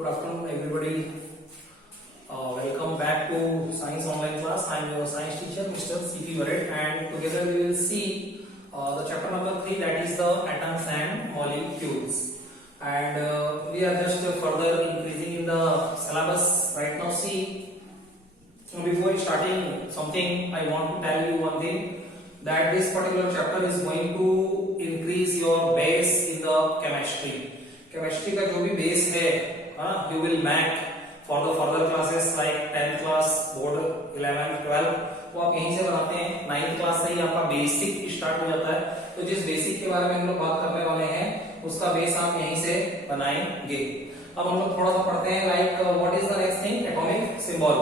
Good afternoon, everybody. Welcome back to Science Online Class. I am your science teacher, Mr. C.P. Varet, and together we will see the chapter number 3, that is the atoms and molecules. And we are just further increasing in the syllabus right now. See, before starting something, I want to tell you one thing, that this particular chapter is going to increase your base in the chemistry. Chemistry का जो भी base है, you will make for the further classes like 10th class, board 11th, 12th, वो आप यहीं से बनाते हैं. 9th क्लास से ही आपका बेसिक स्टार्ट हो जाता है. तो जिस बेसिक के बारे में हम लोग बात करने वाले हैं, उसका बेस आप यहीं से बनाएंगे. अब हम लोग थोड़ा सा पढ़ते हैं, like what is the next thing, atomic symbol.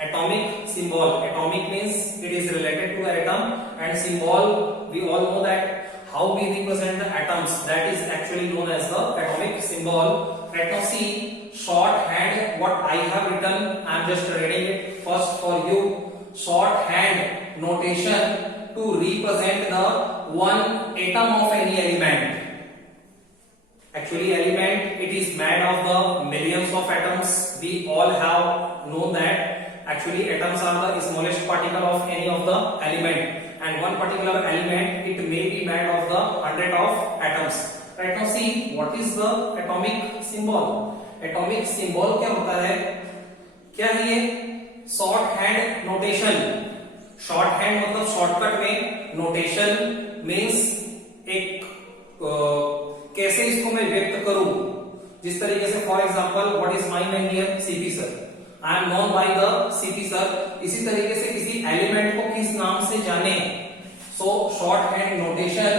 Atomic symbol. Atomic means it is related to the atom, and symbol we all know that how we represent the atoms, that is actually known as the atomic symbol. Let us see shorthand what I have written. I am just reading it first for you. Shorthand notation to represent the one atom of any element. Actually element, it is made of the millions of atoms. We all have known that actually atoms are the smallest particle of any of the element, and one particular element it may be made of the hundred of atoms. Right now see what is the atomic symbol. Atomic symbol क्या होता है, क्या है ये, short hand notation. Short hand मतलब shortcut में, notation means एक कैसे इसको मैं व्यक्त करूं, जिस तरीके से for example what is my name here, CP sir, I am known by the CP sir. इसी तरीके से किसी एलिमेंट को किस नाम से जाने, so short hand notation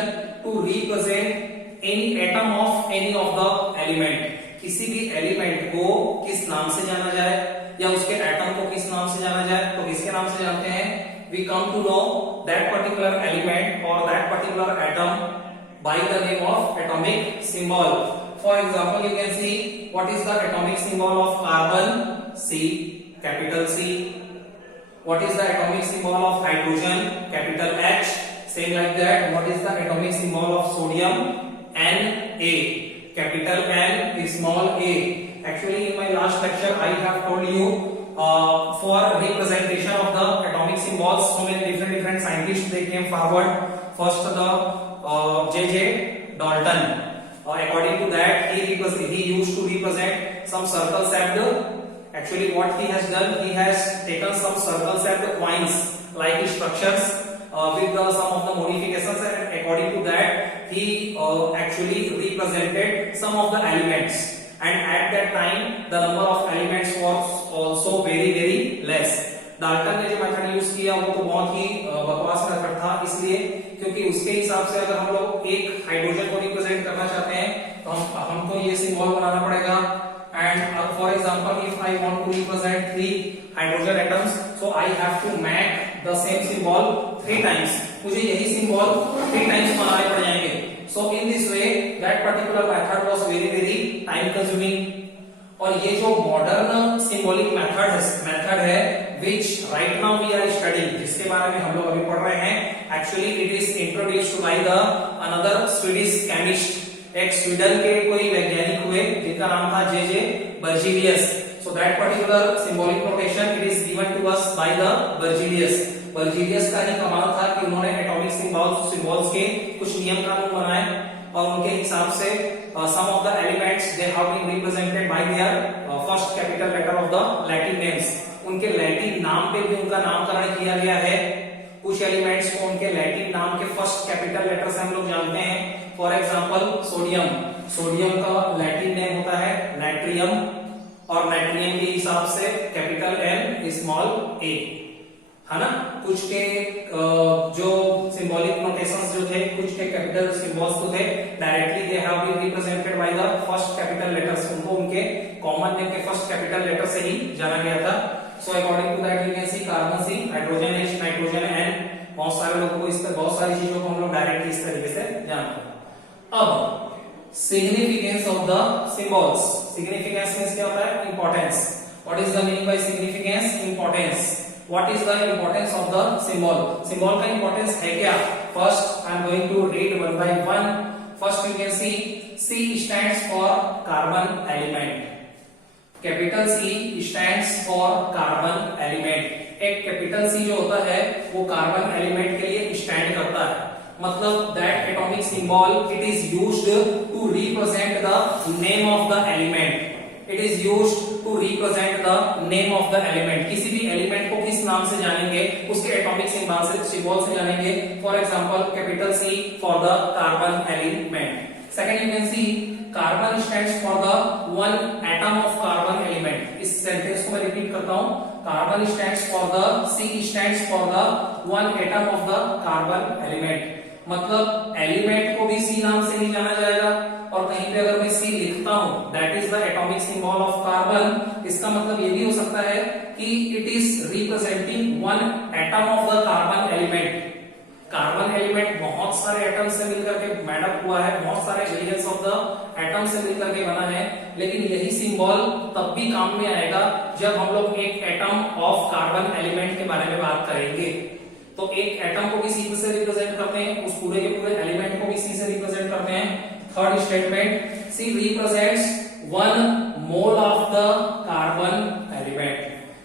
to represent any atom of any of the element. किसी भी एलिमेंट को किस नाम से जाना जाए या उसके एटम को किस नाम से जाना जाए, तो किसके नाम से जानते हैं, we come to know that particular element और that particular atom by the name of atomic symbol. For example, you can see what is the atomic symbol of carbon, C, capital C. What is the atomic symbol of hydrogen, capital H. Same like that, what is the atomic symbol of sodium, Na, capital N, small a. Actually in my last lecture I have told you for representation of the atomic symbols, so many different scientists they came forward. First the J.J. Dalton. According to that, he used to represent some circle shaped. Actually, what he has done, he has taken some circle shaped coins like structures with some of the modifications, and according to that, he actually represented some of the elements. And at that time, the number of elements was also very less. Dalton ने जो method use किया वो तो बहुत ही बकवास method था, इसलिए क्योंकि उसके हिसाब से अगर हम लोग एक हाइड्रोजन को रिप्रेजेंट करना चाहते हैं तो हमको ये सिंबल बनाना पड़ेगा. And for example if I want to represent 3 hydrogen atoms, so I have to make the same symbol 3 times. मुझे यही सिंबल 3 टाइम्स बनाने पड़ जाएंगे. So in this way that particular method was very time consuming. और ये जो modern symbolic method है which right now we are studying, जिसके बारे में हम लोग अभी पढ़ रहे हैं, actually it is introduced by the another Swedish chemist. एक स्वीडन के कोई वैज्ञानिक हुए जिनका नाम था J.J. Berzelius. So that particular symbolic notation it is given to us by the Berzelius. Berzelius का ही कमाल था कि उन्होंने एटॉमिक सिंबल्स के कुछ नियम कानून बनाए और उनके हिसाब से some of the elements they have been represented by their first capital letter of the Latin names. उनके लैटिन नाम पे भी उनका नामकरण किया गया है. कुछ एलिमेंट्स को उनके लैटिन नाम के फर्स्ट कैपिटल लेटर से हम लोग जानते हैं. फॉर एग्जांपल सोडियम, सोडियम का लैटिन नेम होता है नाइट्रियम, और नाइट्रियम के हिसाब से कैपिटल एन स्मॉल ए, है ना. कुछ के जो सिंबॉलिक नोटेशंस जो थे, कुछ के कैपिटल सिंबल्स तो थे directly they have been represented by the first capital letters. उनको उनके कॉमन नेम के फर्स्ट कैपिटल लेटर से ही जाना गया था. So according to that you can see carbon C, hydrogen H, nitrogen N. बहुत सारे लोगों को इस पर बहुत सारी चीजों को हम लोग डायरेक्टली इस तरीके से जानते हैं. अब significance of the symbols. Significance means क्या होता है, importance. What is the meaning by significance, importance. What is the importance of the symbol. Symbol का इंपॉर्टेंस है क्या, first I am going to read one by one. First you can see C stands for carbon element. Capital C stands for carbon element. एक capital C जो होता है वो carbon element के लिए स्टैंड करता है, मतलब that atomic symbol it is used to represent the name of the element. It is used to represent the name of the element. किसी भी एलिमेंट को किस नाम से जानेंगे, उसके एटॉमिक सिंबल से जानेंगे। For example capital C for the carbon element. Second you can see carbon stands for the one atom of carbon element. इस सेंटेंस को मैं रिपीट करता हूं, carbon stands for the C stands for the one atom of the carbon element. मतलब element को भी सी नाम से ही जाना जाएगा, और कहीं पे अगर मैं सी लिखता हूं that is the atomic symbol of carbon, इसका मतलब ये भी हो सकता है कि it is representing one atom of the carbon element. Carbon element बहुत सारे एटम से मिलकर के मेड अप हुआ है, बहुत सारे मिलियंस ऑफ द एटम से मिलकर के बना है, लेकिन यही सिंबल तब भी काम में आएगा जब हम लोग एक एटम ऑफ कार्बन एलिमेंट के बारे में बात करेंगे। तो एक एटम को भी सी से रिप्रेजेंट करते हैं, उस पूरे के पूरे एलिमेंट को भी सी से रिप्रेजेंट करते हैं। Third statement, C represents one mole of the carbon element.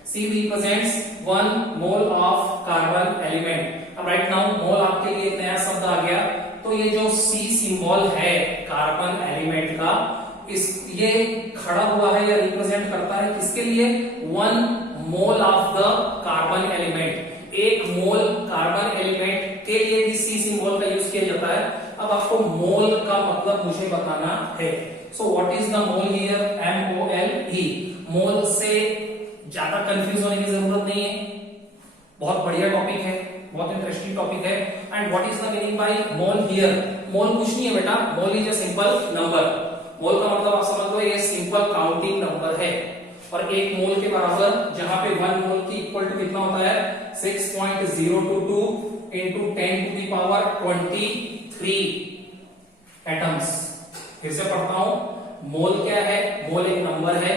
C represents one mole of carbon element. अब राइट नाउ मोल आपके लिए एक नया शब्द आ गया, तो ये जो सी सिंबल है कार्बन एलिमेंट का, ये खड़ा हुआ है या रिप्रेजेंट करता है किसके लिए, one mole of the carbon element. एक मोल कार्बन एलिमेंट के लिए भी सी सिंबल का यूज किया जाता है। अब आपको मोल का मतलब मुझे बताना है। So what is the mole here, MOLE। मोल से ज्यादा कंफ्यूज होने की जरूरत नहीं है, बहुत बढ़िया टॉपिक है, बहुत इंटरेस्टिंग टॉपिक है। And what is the meaning by mole here, mole कुछ नहीं है बेटा, mole is a simple number. Mole का मतलब आप समझ लो ये सिंपल काउंटिंग नंबर है, और एक मोल के बराबर जहां पे वन मोल की इक्वल टू कितना होता है, 6.022 into 10 to the power 23 atoms. फिर से पढ़ता हूं, मोल क्या है, मोल एक नंबर है,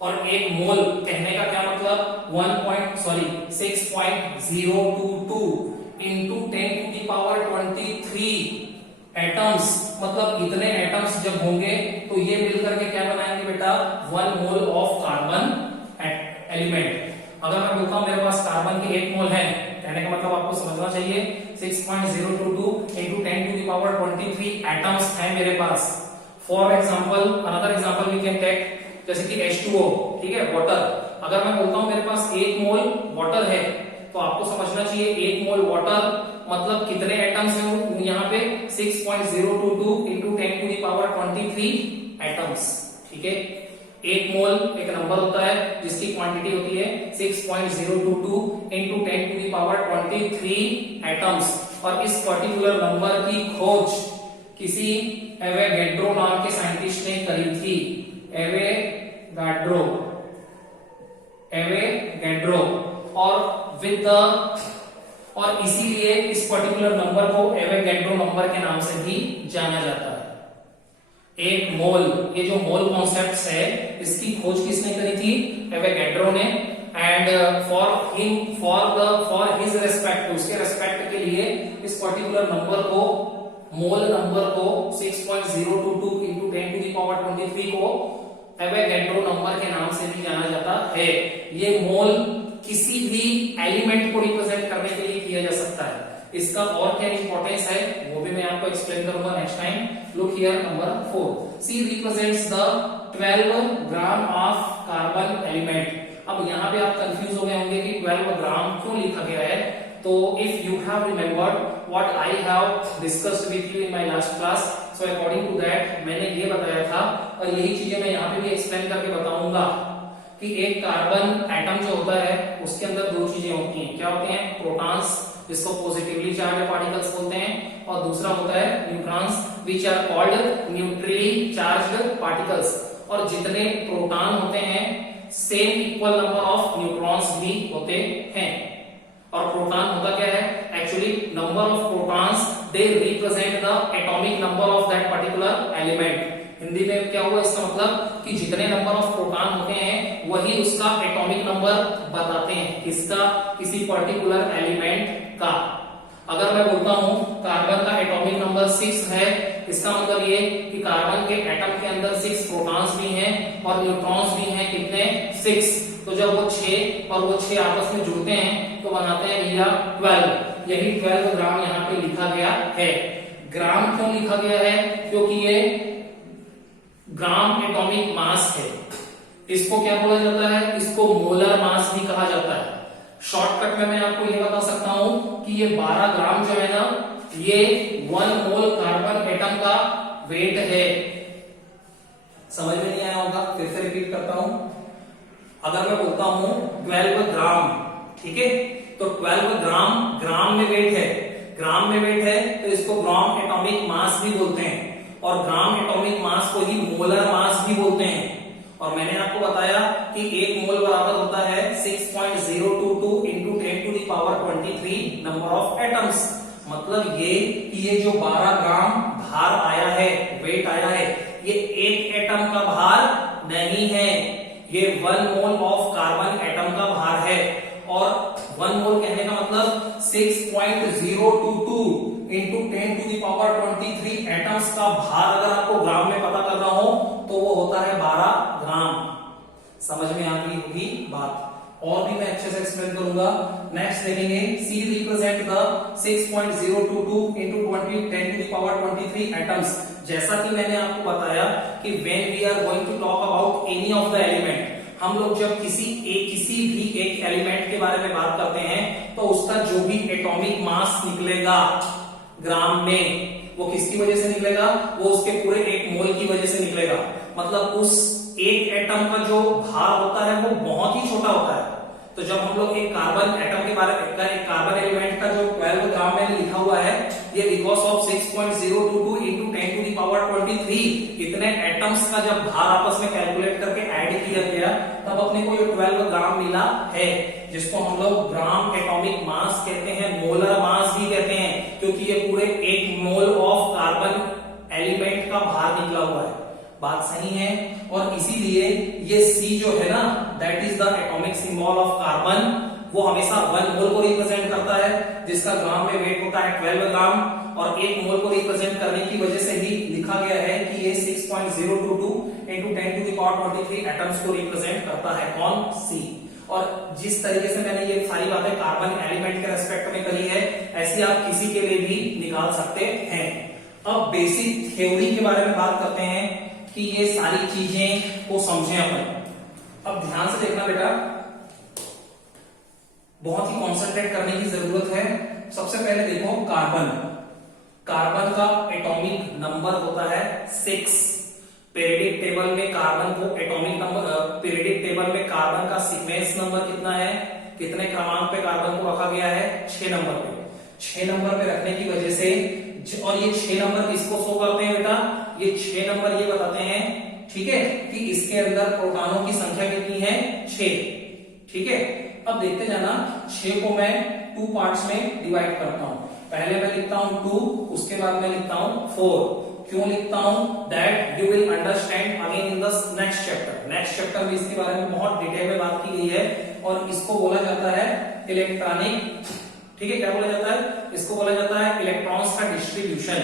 और एक मोल कहने का क्या मतलब 6.022 into 10 to the power 23 atoms. मतलब इतने एटम्स जब होंगे तो ये मिलकर के क्या बनाएंगे बेटा, one mole of carbon element. अगर मैं बोलता हूं मेरे पास कार्बन के 1 मोल है, कहने का मतलब आपको समझना चाहिए 6.022 into 10 to the power 23 atoms है मेरे पास। For example, another example we can take, जैसे कि H2O, ठीक है, वाटर। अगर मैं बोलता हूं मेरे पास 1 मोल वाटर है, तो आपको समझना चाहिए 1 मोल वाटर मतलब कितने एटम्स हैं यहाँ पे, 6.022 into 10 to the power 23 atoms. ठीक है, 1 मोल एक नंबर होता है जिसकी क्वांटिटी होती है 6.022 into 10 to the power 23 atoms. और इस पर्टिकुलर नंबर की खोज किसी एवोगैड्रो नाम के साइंटिस्ट ने करी थी। एवोगैड्रो और इसीलिए इस पर्टिकुलर नंबर को एवोगैड्रो नंबर के नाम से भी जाना जाता है। एक मोल, ये जो मोल कॉन्सेप्ट है इसकी खोज किसने करी थी, एवोगैड्रो ने। एंड फॉर हिज रेस्पेक्ट, उसके रेस्पेक्ट के लिए इस पर्टिकुलर नंबर को, मोल नंबर को 6.022 into 10 to the power 23 को एवोगैड्रो नंबर के नाम से भी जाना जाता है। ये मोल किसी भी एलिमेंट को रिप्रेजेंट करने के लिए किया जा सकता है। इसका और क्या इंपॉर्टेंस है वो भी मैं आपको एक्सप्लेन करूंगा next time. Look here number 4, C represents the 12 gram of carbon element. अब यहाँ पे आप कंफ्यूज हो गए होंगे कि 12 ग्राम क्यों लिखा गया है। तो if you have remembered what I have discussed with you in my last class, so according to that मैंने ये बताया था, और यही चीजें मैं यहाँ पे भी एक्सप्लेन करके बताऊंगा कि एक कार्बन एटम जो होता है उसके अंदर 2 चीजें होती हैं। क्या होती हैं, प्रोटॉन्स जिसको पॉजिटिवली चार्ज पार्टिकल्स बोलते हैं, और दूसरा होता है neutrons which are called neutrally charged particles. और जितने प्रोटॉन होते हैं same equal number of neutrons भी होते हैं। और प्रोटॉन होता क्या है, actually number of protons they represent the atomic number of that particular element. Hindi में क्या हुआ इसका मतलब कि जितने नंबर ऑफ प्रोटॉन होते हैं वही उसका एटॉमिक नंबर बताते हैं, किसका, किसी पर्टिकुलर एलिमेंट का। अगर मैं बोलता हूं कार्बन का एटॉमिक नंबर 6 है, इसका मतलब ये कि कार्बन के एटम के अंदर 6 प्रोटॉन्स भी हैं और न्यूट्रॉन्स भी हैं, कितने 6। तो जब वो 6 और वो 6 आपस में जुड़ते हैं तो बनाते हैं भैया 12। यही 12 ग्राम यहाँ पे लिखा गया है। ग्राम क्यों लिखा गया है? क्योंकि ये ग्राम एटॉमिक मास है। इसको क्या बोला जाता है? इसको मोलर मास भी कहा जाता है। शॉर्टकट में मैं आपको ये बता सकता हूं कि ये 12 ग्राम जो है ना, ये 1 मोल कार्बन एटम का वेट है। समझ में नहीं आया होगा, फिर से रिपीट करता हूं। अगर मैं बोलता हूं 12 ग्राम, ठीक है, तो 12 ग्राम ग्राम में वेट है। ग्राम में वेट है तो इसको ग्राम एटॉमिक मास भी बोलते हैं, और ग्राम एटॉमिक मास को ही मोलर मास भी बोलते हैं। और मैंने आपको बताया कि 1 मोल बराबर होता है 6.022 into 10 to the power 23 number of atoms. मतलब ये कि ये जो 12 ग्राम भार आया है, वेट आया है, ये एक एटम का भार नहीं है, ये 1 मोल ऑफ कार्बन एटम का भार है। और 1 मोल कहने का मतलब 6.022 into 10 to the power 23 atoms का भार अगर आपको ग्राम में पता करना हो तो वो होता है 12 ग्राम। समझ में आ गई होगी बात, और भी मैं अच्छे से एक्सप्लेन करूंगा। नेक्स्ट देखेंगे, C represent the 6.022 into 10 to the power 23 atoms. जैसा कि मैंने आपको बताया कि when we are going to talk about any of the element, हम लोग जब किसी भी एक एलिमेंट के बारे में बात करते हैं तो उसका जो भी एटॉमिक मास निकलेगा ग्राम में, वो किसकी वजह से निकलेगा? वो उसके पूरे 1 मोल की वजह से निकलेगा। मतलब उस एक एटम का जो भार होता है वो बहुत ही छोटा होता है। तो जब हम लोग एक कार्बन एटम के बारे में, एक कार्बन एलिमेंट का जो 12 ग्राम में लिखा हुआ है, ये because of 6.022 into 10 to the power 23 इतने एटम्स का जब भार आपस में कैलकुलेट करके ऐड किया गया तब अपने को ये 12 ग्राम मिला है, जिसको हम लोग ग्राम एटॉमिक मास कहते हैं, मोलर मास भी कहते हैं, क्योंकि ये पूरे 1 मोल ऑफ कार्बन एलिमेंट का भार निकला हुआ है। बात सही है। और इसीलिए ये C जो है ना, that is the atomic symbol of carbon, वो हमेशा 1 मोल को रिप्रेजेंट करता है, जिसका ग्राम में वेट होता है 12 ग्राम, और 1 मोल को रिप्रेजेंट करने की वजह से ही लिखा गया है कि ये 6.022 into 10 to the power 23 atoms को रिप्रेजेंट करता है। कौन? C। और जिस तरीके से मैंने ये सारी बातें कार्बन एलिमेंट के रेस्पेक्ट में करी है, ऐसी आप किसी के लिए भी निकाल सकते हैं। अब बेसिक थ्योरी के बारे में बात करते हैं कि ये सारी चीजें को समझें अपन। अब ध्यान से देखना बेटा, बहुत ही कॉन्सेंट्रेट करने की जरूरत है। सबसे पहले देखो कार्बन। कार्बन का एटॉमिक नंबर होता है 6। पीरियडिक टेबल में कार्बन को एटॉमिक नंबर, पीरियडिक टेबल में कार्बन का सीक्वेंस नंबर कितना है, कितने क्रमांक पे कार्बन को रखा गया है? 6 नंबर पे। 6 नंबर पे रखने की वजह से, और ये 6 नंबर किसको शो करते हैं बेटा? ये 6 नंबर ये बताते हैं, ठीक है, कि इसके अंदर प्रोटॉनों की संख्या कितनी है? 6। ठीक है, अब देखते जाना। 6 को मैं 2 पार्ट्स में डिवाइड करता हूं। पहले मैं लिखता हूं 2, उसके बाद मैं लिखता हूं 4। क्यों लिखता हूं? That you will understand again in the next chapter. Next chapter में इसके बारे में बहुत डिटेल में बात की गई है, और इसको बोला जाता है इलेक्ट्रॉनिक, ठीक है, क्या बोला जाता है? इसको बोला जाता है इलेक्ट्रॉन्स का डिस्ट्रीब्यूशन।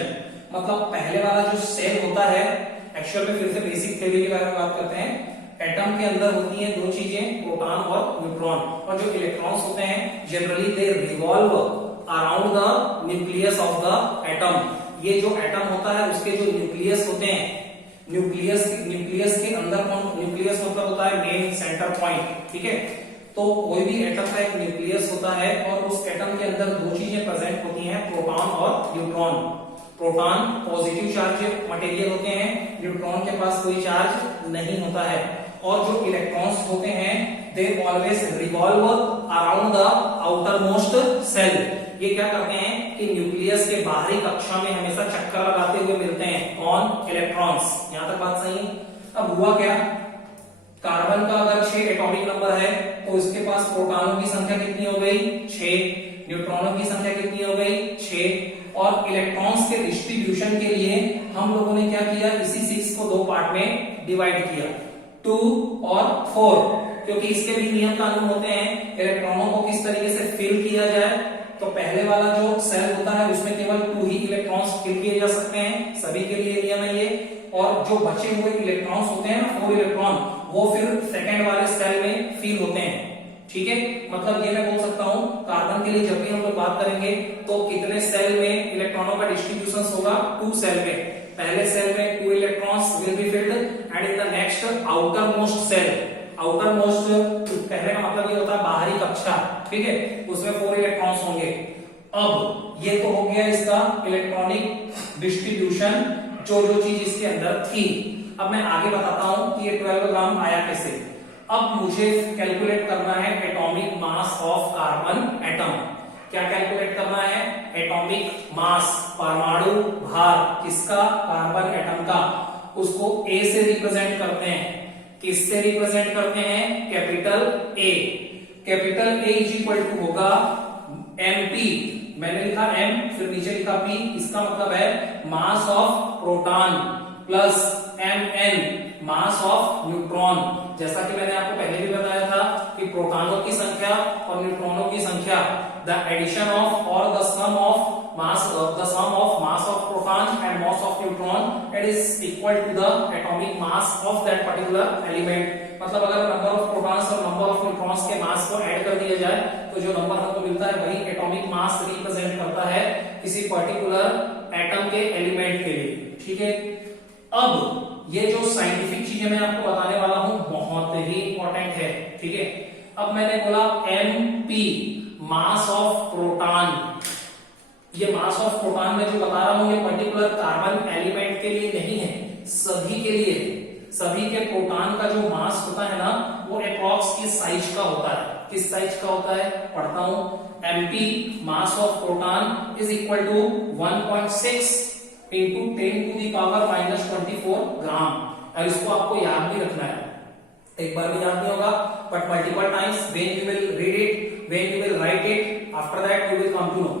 मतलब पहले वाला जो सेल होता है, एक्चुअल में फिर से बेसिक थ्योरी के बारे में बात करते हैं। एटम के अंदर होती हैं 2 चीजें, प्रोटॉन और न्यूट्रॉन, और जो इलेक्ट्रॉन्स होते हैं generally they revolve around the nucleus of the atom. ये जो एटम होता है उसके जो न्यूक्लियस होते हैं, न्यूक्लियस के अंदर कौन? न्यूक्लियस मतलब होता है मेन सेंटर पॉइंट, ठीक है। तो कोई भी एटम का एक न्यूक्लियस होता है, और उस एटम के अंदर 2 चीजें प्रेजेंट होती हैं, प्रोटॉन और neutron. Proton positive charge material होते हैं, न्यूट्रॉन के पास कोई चार्ज नहीं होता है। और जो इलेक्ट्रॉन्स होते हैं they always revolve around the outermost shell. ये क्या करते हैं कि न्यूक्लियस के बाहरी कक्षा में हमेशा चक्कर लगाते हुए मिलते हैं। कौन? इलेक्ट्रॉन्स। यहां तक बात सही? अब हुआ क्या, कार्बन का अगर 6 एटॉमिक नंबर है तो इसके पास प्रोटॉनों की संख्या कितनी हो गई? 6। न्यूट्रॉनों की संख्या कितनी हो गई? 6। और इलेक्ट्रॉन्स के डिस्ट्रीब्यूशन के लिए हम लोगों ने क्या किया? इसी 6 को 2 पार्ट में डिवाइड किया, 2 और 4, क्योंकि इसके भी नियम कानून होते हैं। इलेक्ट्रॉनों को किस तरीके से फिल किया जाए, तो तो पहले वाला जो सेल होता है उसमें केवल 2 ही इलेक्ट्रॉन्स फिल किए जा सकते हैं, सभी के लिए नियम है ये। और जो बचे हुए इलेक्ट्रॉन्स होते हैं ना 4 इलेक्ट्रॉन, वो फिर सेकंड वाले सेल में फिल होते हैं। ठीक है, मतलब ये मैं बोल सकता हूं कार्बन के लिए जब भी हम लोग बात करेंगे तो कितने सेल में इलेक्ट्रॉनों का डिस्ट्रीब्यूशन होगा, 2 सेल में। पहले सेल में 2 electrons will be filled and in the next outermost shell, outermost पहले का मतलब ये होता है बाहरी कक्षा, ठीक है, उसमें 4 इलेक्ट्रॉन्स होंगे। अब ये तो हो गया इसका इलेक्ट्रॉनिक डिस्ट्रीब्यूशन, जो जो चीज इसके अंदर थी। अब मैं आगे बताता हूं कि ये 12 ग्राम आया कैसे। अब मुझे कैलकुलेट करना है atomic mass of carbon atom. क्या कैलकुलेट करना है? एटॉमिक मास, परमाणु भार किसका? कार्बन एटम का। उसको ए से रिप्रेजेंट करते हैं। किससे रिप्रेजेंट करते हैं? Capital A. Capital A is equal to होगा एमपी, मैंने लिखा एम फिर नीचे लिखा पी, इसका मतलब है mass of proton, plus M N mass of neutron. जैसा कि मैंने आपको पहले भी बताया था कि प्रोटॉनों की संख्या और न्यूट्रॉनों की संख्या, द एडिशन ऑफ और the sum of mass of proton and mass of neutron it is equal to the atomic mass of that particular element. मतलब अगर नंबर ऑफ प्रोटॉन्स और नंबर ऑफ न्यूट्रॉन्स के मास को add कर दिया जाए तो जो नंबर हमको मिलता है वही एटॉमिक मास रिप्रेजेंट करता है किसी पर्टिकुलर एटम के एलिमेंट के लिए। ठीक है, अब ये जो साइंटिफिक चीजें मैं आपको बताने वाला हूं बहुत ही इंपॉर्टेंट है। ठीक है, अब मैंने बोला एमपी मास ऑफ प्रोटॉन। ये मास ऑफ प्रोटॉन में जो बता रहा हूं ये पर्टिकुलर कार्बन एलिमेंट के लिए नहीं है, सभी के लिए। सभी के प्रोटॉन का जो मास होता है ना वो अप्रॉक्स इस साइज का होता है। किस साइज का होता है? पढ़ता हूं, MP mass of proton is equal to 1.6 into 10 to the power minus 24 gram. और इसको आपको याद भी रखना है, एक बार भी याद नहीं होगा but multiple times when you will read it, when you will write it, after that you will come to know.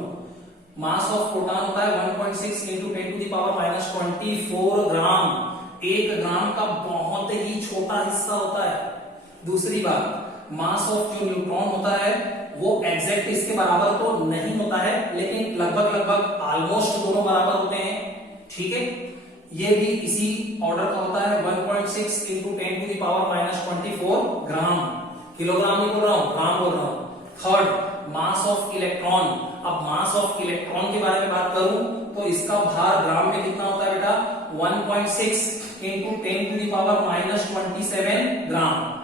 Mass of proton होता है 1.6 into 10 to the power minus 24 gram. 1 gram का बहुत ही छोटा हिस्सा होता है। दूसरी बात, मास ऑफ जो न्यूट्रॉन होता है वो एग्जैक्ट इसके बराबर तो नहीं होता है, लेकिन लगभग ऑलमोस्ट दोनों बराबर होते हैं। ठीक है, ये भी इसी ऑर्डर का होता है 1.6 into 10 to the power minus 24 gram. Kilogram नहीं बोल रहा हूं, ग्राम बोल रहा हूं। Third, mass of electron. अब मास ऑफ इलेक्ट्रॉन के बारे में बात करूं तो इसका भार ग्राम में कितना होता है बेटा? 1.6 into 10 to the power minus 27 gram.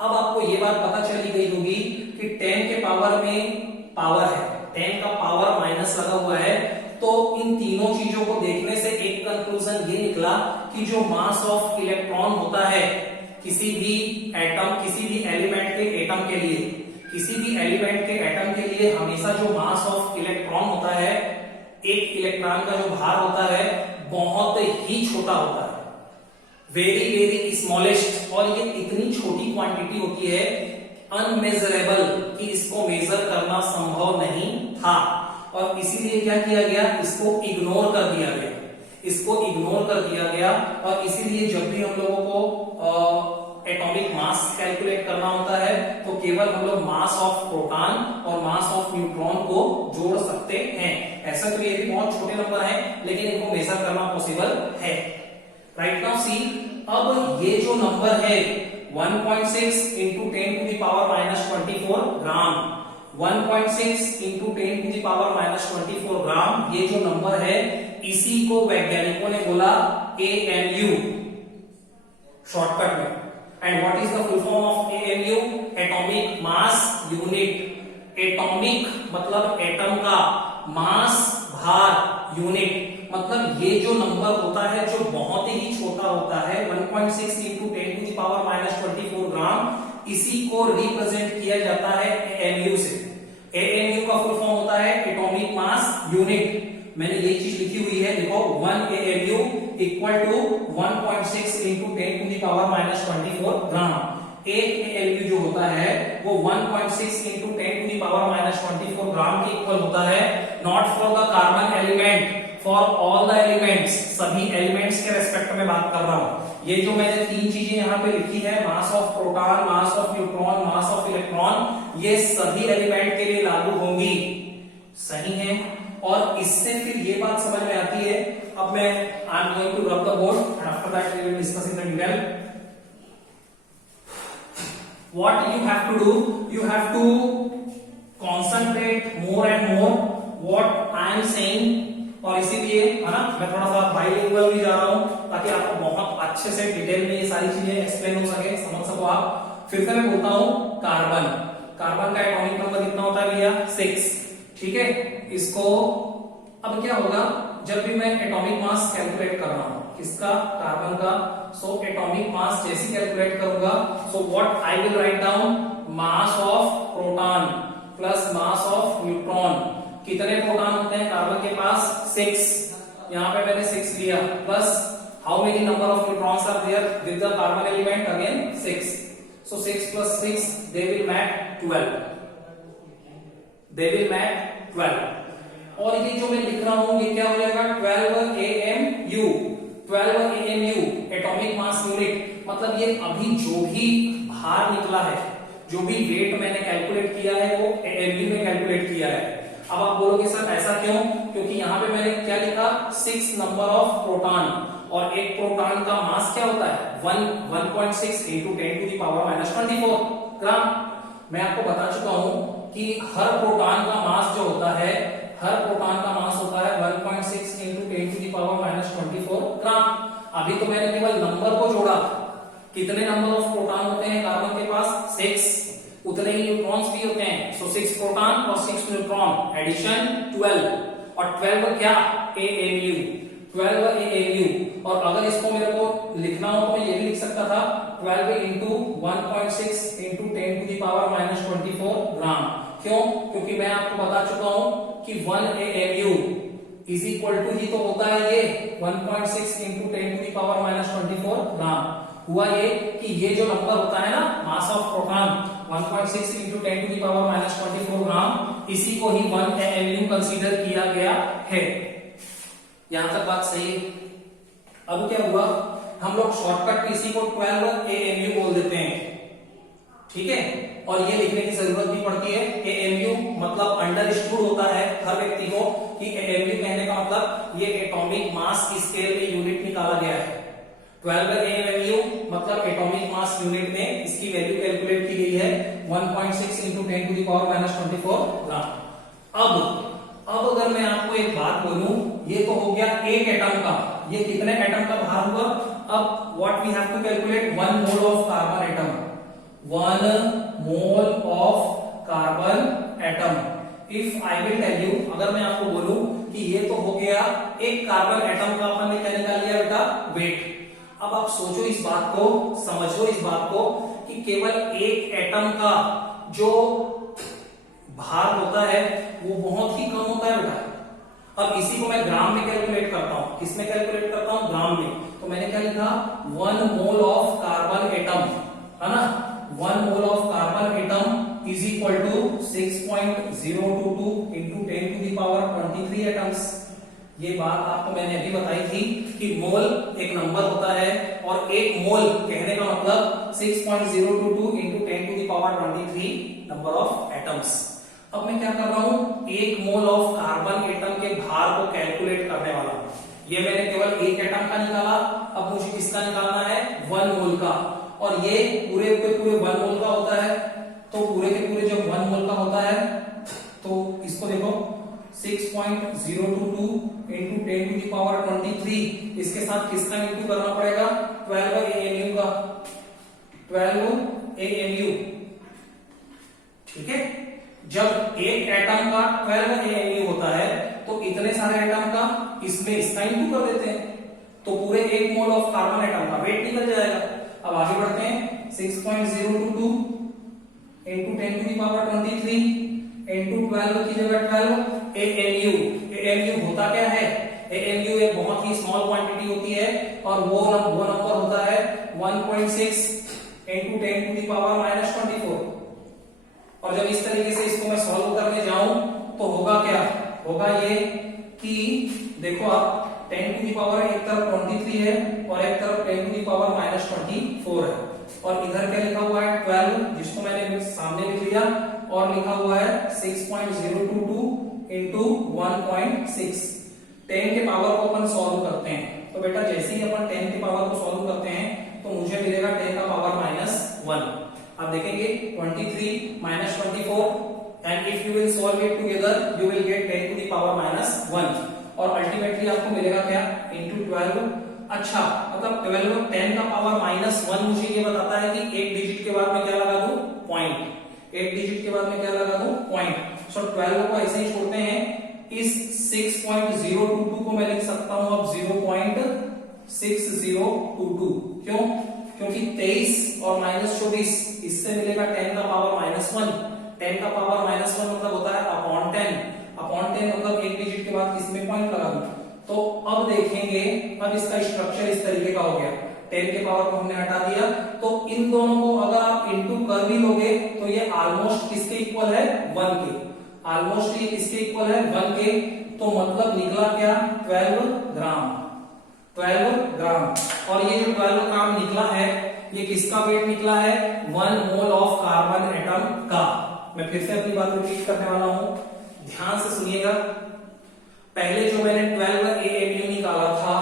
अब आपको ये बात पता चली गई होगी कि 10 के पावर में पावर है, 10 का पावर माइनस लगा हुआ है। तो इन तीनों चीजों को देखने से एक कंक्लूजन ये निकला कि जो मास ऑफ इलेक्ट्रॉन होता है किसी भी एटम, किसी भी एलिमेंट के एटम के लिए, किसी भी एलिमेंट के एटम के लिए हमेशा जो मास ऑफ इलेक्ट्रॉन होता है, एक इलेक्ट्रॉन का जो भार होता है बहुत ही छोटा होता है, वेरी वेरी स्मॉलेस्ट। और ये इतनी छोटी क्वांटिटी होती है अनमेजरेबल कि इसको मेजर करना संभव नहीं था। और इसीलिए क्या किया गया? इसको इग्नोर कर दिया गया, इसको इग्नोर कर दिया गया। और इसीलिए जब भी हम लोगों को एटॉमिक मास कैलकुलेट करना होता है तो केवल हम लोग मास ऑफ प्रोटॉन और मास ऑफ न्यूट्रॉन को जोड़ सकते हैं। ऐसा तो ये भी बहुत छोटे नंबर हैं लेकिन इनको मेजर करना पॉसिबल है। राइट नाउ सी, अब ये जो नंबर है 1.6 into 10 to the power minus 24 gram, 1.6 into 10 to the power minus 24 gram, ये जो नंबर है इसी को वैज्ञानिकों ने बोला AMU शॉर्टकट में। And what is the full form of AMU? Atomic mass unit. Atomic मतलब एटम का, मास भार यूनिट। मतलब ये जो नंबर होता है जो बहुत ही छोटा होता है 1.6 into 10 to the power minus 24 gram, इसी को रिप्रेजेंट किया जाता है AMU से। AMU का फुल फॉर्म होता है एटॉमिक मास यूनिट। मैंने ये चीज लिखी हुई है, देखो 1 AMU equal to 1.6 into 10 to the power minus 24 gram. एक AMU जो होता है वो 1.6 into 10 to the power minus 24 gram के इक्वल होता है। Not for the carbon element, for all the elements, सभी एलिमेंट्स के रेस्पेक्ट में बात कर रहा हूं। ये जो मैंने 3 चीजें यहाँ पे लिखी है, mass of proton, mass of neutron, mass of electron, ये सभी एलिमेंट के लिए लागू होंगी। सही है। और इससे फिर ये बात समझ में आती है, अब मैं I am going to rub the board and after that we will discuss in the detail. What you have to do, you have to concentrate more and more what I am saying, और इसीलिए है ना मैं थोड़ा सा bilingual भी जा रहा हूं ताकि आपको बहुत अच्छे से डिटेल में ये सारी चीजें एक्सप्लेन हो सके, समझ सको आप। फिर से मैं बोलता हूं, कार्बन, कार्बन का एटॉमिक नंबर कितना होता है भैया 6, ठीक है। इसको अब क्या होगा, जब भी मैं एटॉमिक मास कैलकुलेट कर रहा हूं किसका, कार्बन का, सो एटॉमिक मास जैसे कैलकुलेट करूंगा, so what I will write down, mass of proton plus mass of neutron. कितने प्रोटॉन होते हैं कार्बन के पास 6, यहां पे मैंने 6 लिया, plus how many number of neutrons are there with the carbon element, again 6, so 6 plus 6 they will make 12, they will make 12। और ये जो मैं लिख रहा हूं ये क्या हो जाएगा 12 AMU, 12 AMU atomic mass unit, मतलब ये अभी जो भी बाहर निकला है, जो भी वेट मैंने कैलकुलेट किया है वो AMU में कैलकुलेट किया है। अब आप बोलोगे सर ऐसा क्यों, क्योंकि यहाँ पे मैंने क्या लिखा 6 नंबर ऑफ प्रोटॉन, और एक प्रोटॉन का मास क्या होता है 1.6 into 10 to the power minus 24 ग्राम। मैं आपको बता चुका हूं कि हर प्रोटॉन का मास जो होता है, हर प्रोटॉन का मास होता है 1.6 into 10 to the power minus 24 ग्राम। अभी तो मैंने केवल नंबर को जोड़ा, कितने नंबर ऑफ प्रोटॉन होते हैं कार्बन के पास 6, उतने ही न्यूट्रॉन्स भी होते हैं, सो 6 प्रोटॉन और 6 न्यूट्रॉन एडिशन 12, और 12 क्या AMU, 12 AMU। और अगर इसको मेरे को लिखना हो तो मैं ये भी लिख सकता था 12 into 1.6 into 10 to the power minus 24 ग्राम। क्यों, क्योंकि मैं आपको बता चुका हूं कि 1 AMU इज इक्वल टू ही तो होता है ये 1.6 into 10 to the power minus 24 ग्राम। हुआ ये कि ये जो नंबर होता है ना मास of proton 1.6 into 10 to the power minus 24 gram, इसी को ही 1 AMU कंसीडर किया गया है। यहां तक बात सही है। अब क्या हुआ, हम लोग शॉर्टकट इसी को 12 AMU बोल देते हैं, ठीक है। और ये लिखने की जरूरत भी पड़ती है, AMU मतलब अंडरस्टूड होता है हर व्यक्ति को कि AMU कहने का मतलब ये एटॉमिक मास की स्केल में यूनिट निकाला गया है। 12 AMU मतलब एटॉमिक मास यूनिट में इसकी वैल्यू कैलकुलेट की गई है 1.6 into 10 to the power minus 24 ग्राम। अब अगर मैं आपको एक बात बोलूं, ये तो हो गया एक एटम का, ये कितने एटम का भार हुआ। अब what we have to calculate 1 mole of carbon atom, 1 mole of carbon atom. If I will tell you, अगर मैं आपको बोलूं कि ये तो हो गया एक कार्बन एटम का अपन ने क्या निकाल लिया बेटा वेट। अब आप सोचो इस बात को, समझो इस बात को कि केवल एक एटम का जो भार होता है वो बहुत ही कम होता है बेटा। अब इसी को मैं ग्राम में कैलकुलेट करता हूं, किसमें कैलकुलेट करता हूं ग्राम में, तो मैंने क्या लिखा 1 मोल ऑफ कार्बन एटम, है ना, 1 mole of carbon atom is equal to 6.022 into 10 to the power 23 atoms. ये बात आपको मैंने अभी बताई थी कि मोल एक नंबर होता है और एक मोल कहने का मतलब 6.022 into 10 to the power 23 number of atoms. अब मैं क्या कर रहा हूं, एक मोल ऑफ कार्बन एटम के भार को कैलकुलेट करने वाला हूं। ये मैंने केवल एक एटम का निकाला, अब मुझे किसका निकालना है 1 मोल का, और ये पूरे के पूरे 1 मोल का होता है, तो पूरे के पूरे जब 1 मोल का होता है तो इसको देखो 6.022 into 10 to the power 23, इसके साथ किसका इंटू करना पड़ेगा 12 AMU का, 12 AMU, ठीक है। जब एक एटम का 12 AMU होता है तो इतने सारे एटम का इसमें इसका इंटू कर देते हैं, तो पूरे 1 मोल ऑफ कार्बन एटम का वेट निकल जाएगा। अब आगे बढ़ते हैं 6.022 into 10 to the power 23 into 12 की जगह 12 AMU। AMU होता क्या है, AMU एक बहुत ही स्मॉल क्वांटिटी होती है और वो नंबर होता है 1.6 into 10 to the power minus 24। और जब इस तरीके से इसको मैं सॉल्व करने जाऊं तो होगा क्या, होगा ये कि देखो आप 10 to the power एक तरफ 23 है और एक तरफ 10 to the power minus 24 है, और इधर क्या लिखा हुआ है 12 जिसको मैंने सामने लिख लिया, और लिखा हुआ है 6.022 इंटू 1.6। 10 के पावर को अपन सॉल्व करते हैं, तो बेटा जैसे ही अपन 10 के पावर को सॉल्व करते हैं तो मुझे मिलेगा 10 का पावर -1। आप देखेंगे 23 minus 24 and if you will solve it together you will get 10 to the power -1 और अल्टीमेटली आपको मिलेगा क्या इंटू 12। अच्छा, मतलब 12 10 का पावर -1 मुझे ये बताता है कि एक डिजिट के बाद में क्या लगा दूं, पॉइंट। एक डिजिट के बाद में क्या लगा दूं, पॉइंट। सो 12 को ऐसे ही छोड़ते हैं। इस 6.022 को मैं लिख सकता हूं अब 0.6022। क्यों? क्योंकि 23 और -24 इससे मिलेगा 10 का पावर -1। 10 का पावर -1 मतलब होता है अपॉन 10। अपॉन 10 मतलब एक डिजिट के बाद किसमें पॉइंट लगा दूं। तो अब देखेंगे, अब इसका स्ट्रक्चर इस तरीके का हो गया। 10 के पावर को हमने हटा दिया, तो इन दोनों को अगर आप इंटू कर भी लोगे तो ये ऑलमोस्ट किसके इक्वल है, 1 के। ऑलमोस्ट ये किसके इक्वल है, 1 के। तो मतलब निकला क्या, 12 ग्राम। 12 ग्राम। और ये जो 12 ग्राम निकला है ये किसका वेट निकला है, 1 मोल ऑफ कार्बन एटम का। मैं फिर से अपनी बात रिपीट करने वाला हूं, ध्यान से सुनिएगा। पहले जो मैंने 12 AMU निकाला था,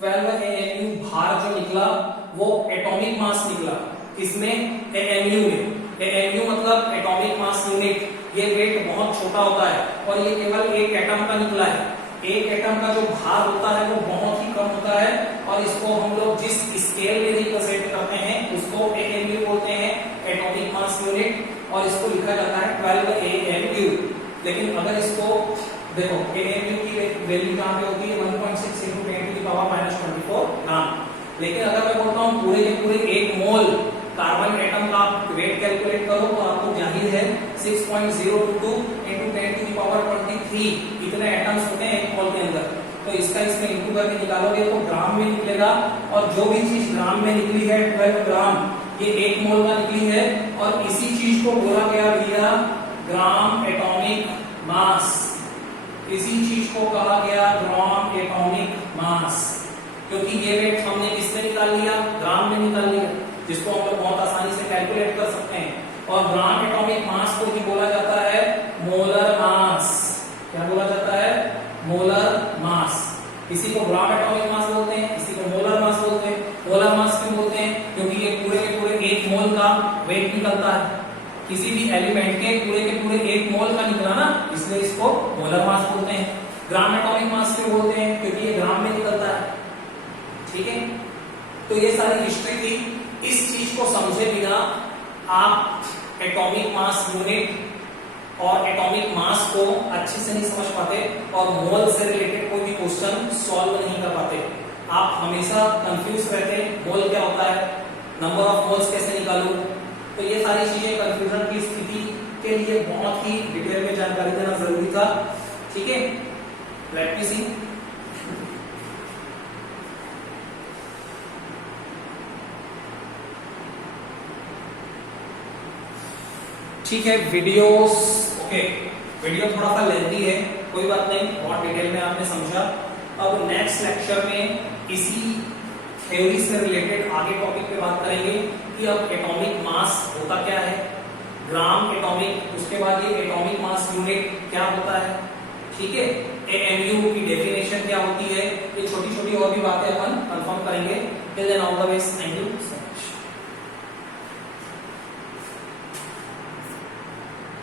12 AMU भार जो निकला वो एटॉमिक मास निकला। किसमें, AMU में। AMU मतलब एटॉमिक मास यूनिट। ये वेट बहुत छोटा होता है और ये केवल एक एटम का निकला है। एक एटम का जो भार होता है वो बहुत ही कम होता है और इसको हम लोग जिस स्केल में रिप्रेजेंट करते हैं उसको AMU बोलते हैं, एटॉमिक मास यूनिट, और इसको लिखा जाता है 12 AMU। लेकिन अगर इसको देखो, AMU की वैल्यू कहां पे होती है, 1.6 into 10 to the power -24 ग्राम। लेकिन अगर मैं बोलता हूं पूरे के पूरे 1 मोल कार्बन एटम का वेट कैलकुलेट करो तो आपको जाहिर है 6.022 into 10 to the power 23 इतने एटम्स होते हैं 1 मोल के अंदर। तो इसका इसमें इंटू करके निकालोगे तो ग्राम में निकलेगा, और जो भी चीज ग्राम में निकली है 12 ग्राम, ये 1 मोल का निकली है, और इसी चीज को बोला गया भैया ग्राम एटॉमिक मास। इसी चीज को कहा गया ग्राम एटॉमिक मास, क्योंकि ये वेट हमने किसमें निकाल लिया, ग्राम में निकाल लिया, जिसको हम लोग बहुत आसानी से कैलकुलेट कर सकते हैं। और ग्राम एटॉमिक मास को ही बोला जाता है मोलर मास। क्या बोला जाता है, मोलर मास। इसी को ग्राम एटॉमिक मास बोलते हैं, इसी को मोलर मास बोलते हैं। मोलर मास क्यों बोलते हैं, क्योंकि ये पूरे के पूरे 1 मोल का वेट निकलता है। किसी भी एलिमेंट के पूरे 1 मोल का निकला ना, इसलिए इसको मोलर मास बोलते हैं। ग्राम एटॉमिक मास क्यों बोलते हैं, क्योंकि ये ग्राम में निकलता है। ठीक है, तो ये सारी हिस्ट्री थी। इस चीज को समझे बिना आप एटॉमिक मास यूनिट और एटॉमिक मास को अच्छे से नहीं समझ पाते और मोल से रिलेटेड कोई भी क्वेश्चन सॉल्व नहीं कर पाते। आप हमेशा कंफ्यूज रहते, मोल क्या होता है, नंबर ऑफ मोल्स कैसे निकालूं। तो ये सारी चीजें कंफ्यूजन की स्थिति के लिए बहुत ही डिटेल में जानकारी देना जरूरी था। ठीक है, लेट मी सी। ठीक है, वीडियोस ओके, वीडियो थोड़ा सा लेंथी है, कोई बात नहीं, बहुत डिटेल में आपने समझा। अब नेक्स्ट लेक्चर में इसी थ्योरी से रिलेटेड आगे टॉपिक पे बात करेंगे कि अब एटॉमिक मास होता क्या है, ग्राम एटॉमिक, उसके बाद ये एटॉमिक मास यूनिट क्या होता है। ठीक है, AMU की डेफिनेशन क्या होती है, ये छोटी छोटी और भी बातें अपन कंफर्म करेंगे। Till then all the best, thank you.